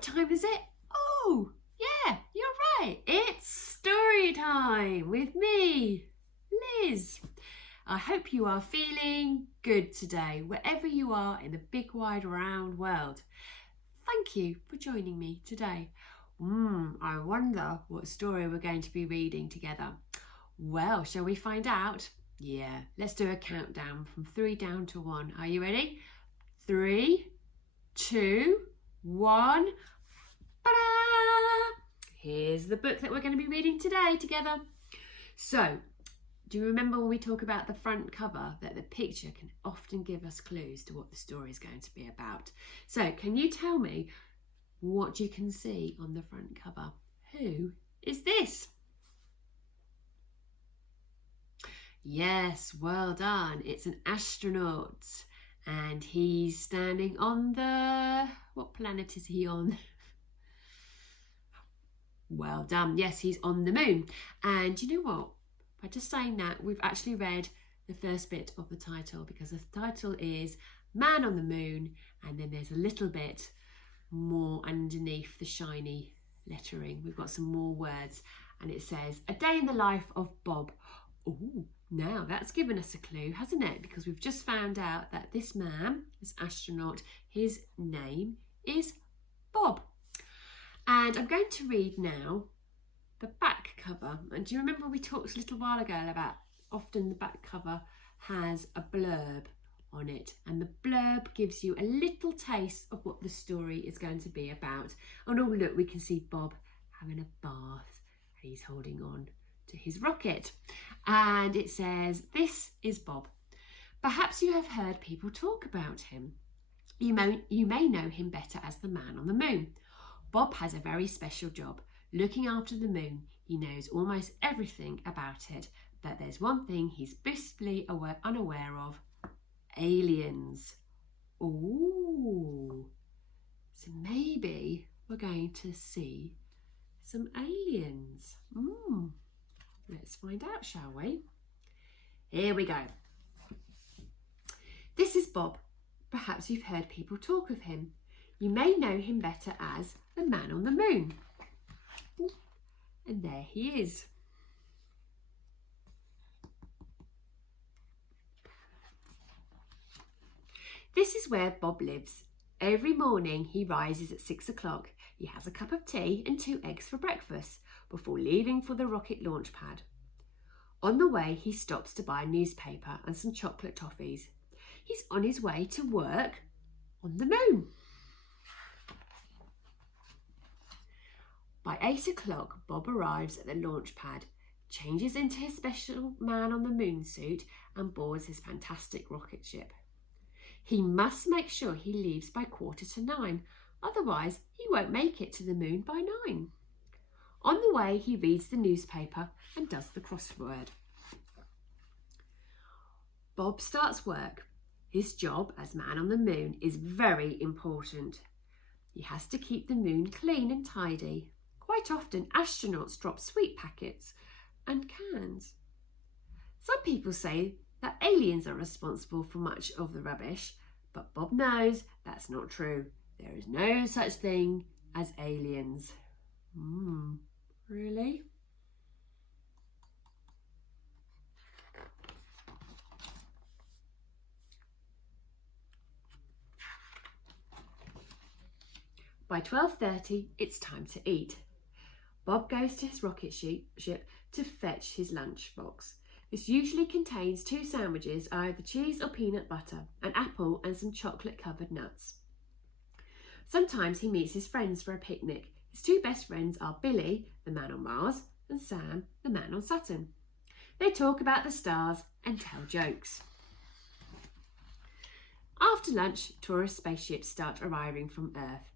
What time is it? Oh, yeah, you're right. It's story time with me, Liz. I hope you are feeling good today, wherever you are in the big, wide, round world. Thank you for joining me today. I wonder what story we're going to be reading together. Well, shall we find out? Yeah, let's do a countdown from 3 down to 1. Are you ready? 3, 2, 1. Ta-da! Here's the book that we're going to be reading today together. So, do you remember when we talk about the front cover that the picture can often give us clues to what the story is going to be about? So, can you tell me what you can see on the front cover? Who is this? Yes, well done. It's an astronaut and he's standing on what planet is he on? Well done. Yes, he's on the moon. And you know what? By just saying that, we've actually read the first bit of the title, because the title is Man on the Moon, and then there's a little bit more underneath the shiny lettering. We've got some more words, and it says, A Day in the Life of Bob. Oh, now that's given us a clue, hasn't it? Because we've just found out that this man, this astronaut, his name is Bob. And I'm going to read now the back cover. And do you remember we talked a little while ago about often the back cover has a blurb on it, and the blurb gives you a little taste of what the story is going to be about. And oh look, we can see Bob having a bath and he's holding on to his rocket, and it says, This is Bob. Perhaps you have heard people talk about him. You may know him better as the Man on the Moon. Bob has a very special job, looking after the moon. He knows almost everything about it, but there's one thing he's blissfully unaware of: aliens. Ooh, so maybe we're going to see some aliens. Let's find out, shall we? Here we go. This is Bob. Perhaps you've heard people talk of him. You may know him better as the Man on the Moon. And there he is. This is where Bob lives. Every morning he rises at 6 o'clock. He has a cup of tea and 2 eggs for breakfast before leaving for the rocket launch pad. On the way, he stops to buy a newspaper and some chocolate toffees. He's on his way to work on the moon. By 8 o'clock, Bob arrives at the launch pad, changes into his special Man on the Moon suit and boards his fantastic rocket ship. He must make sure he leaves by 9:15, otherwise he won't make it to the moon by 9. On the way, he reads the newspaper and does the crossword. Bob starts work. His job as Man on the Moon is very important. He has to keep the moon clean and tidy. Quite often, astronauts drop sweet packets and cans. Some people say that aliens are responsible for much of the rubbish, but Bob knows that's not true. There is no such thing as aliens. Really? By 12:30, it's time to eat. Bob goes to his rocket ship to fetch his lunchbox. This usually contains 2 sandwiches, either cheese or peanut butter, an apple and some chocolate-covered nuts. Sometimes he meets his friends for a picnic. His 2 best friends are Billy, the man on Mars, and Sam, the man on Saturn. They talk about the stars and tell jokes. After lunch, tourist spaceships start arriving from Earth.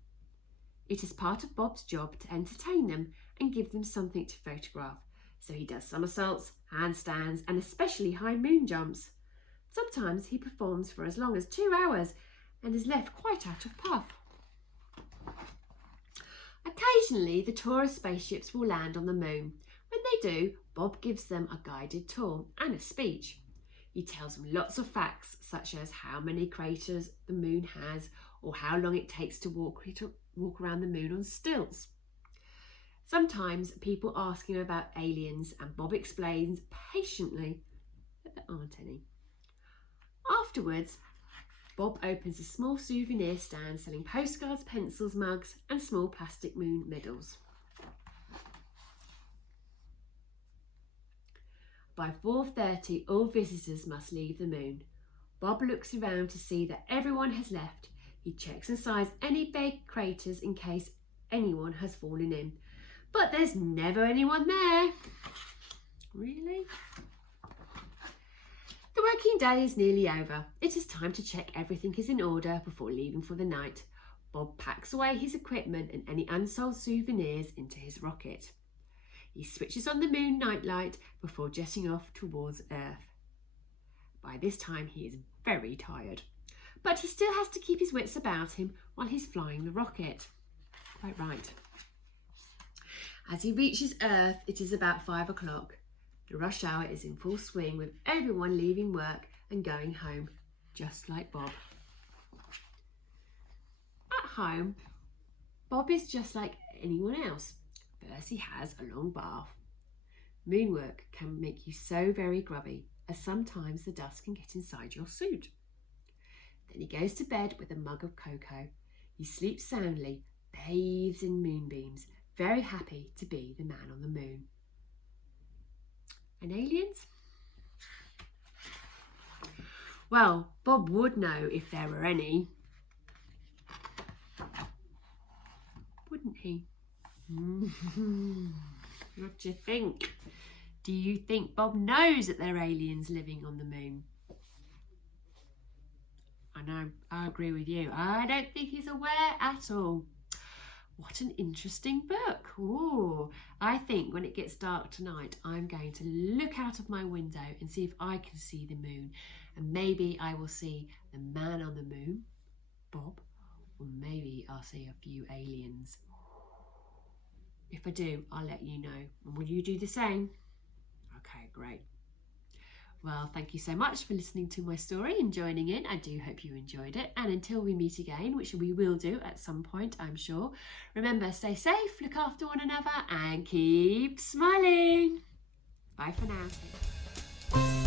It is part of Bob's job to entertain them and give them something to photograph, so he does somersaults, handstands, and especially high moon jumps. Sometimes he performs for as long as 2 hours and is left quite out of puff. Occasionally, the tourist spaceships will land on the moon. When they do, Bob gives them a guided tour and a speech. He tells them lots of facts, such as how many craters the moon has, or how long it takes to walk walk around the moon on stilts. Sometimes people ask him about aliens and Bob explains patiently that there aren't any. Afterwards, Bob opens a small souvenir stand selling postcards, pencils, mugs and small plastic moon medals. By 4:30, all visitors must leave the moon. Bob looks around to see that everyone has left. He checks and signs any big craters in case anyone has fallen in. But there's never anyone there. Really? The working day is nearly over. It is time to check everything is in order before leaving for the night. Bob packs away his equipment and any unsold souvenirs into his rocket. He switches on the moon nightlight before jetting off towards Earth. By this time he is very tired, but he still has to keep his wits about him while he's flying the rocket. Quite right. As he reaches Earth, it is about 5 o'clock. The rush hour is in full swing with everyone leaving work and going home, just like Bob. At home, Bob is just like anyone else. First he has a long bath. Moon work can make you so very grubby, as sometimes the dust can get inside your suit. Then he goes to bed with a mug of cocoa. He sleeps soundly, bathes in moonbeams, very happy to be the man on the moon. And aliens? Well, Bob would know if there were any, wouldn't he? What do you think? Do you think Bob knows that there are aliens living on the moon? I know, I agree with you. I don't think he's aware at all. What an interesting book. Ooh, I think when it gets dark tonight, I'm going to look out of my window and see if I can see the moon. And maybe I will see the man on the moon, Bob, or maybe I'll see a few aliens. If I do, I'll let you know. And will you do the same? Okay, great. Well, thank you so much for listening to my story and joining in. I do hope you enjoyed it. And until we meet again, which we will do at some point, I'm sure, remember, stay safe, look after one another, and keep smiling. Bye for now.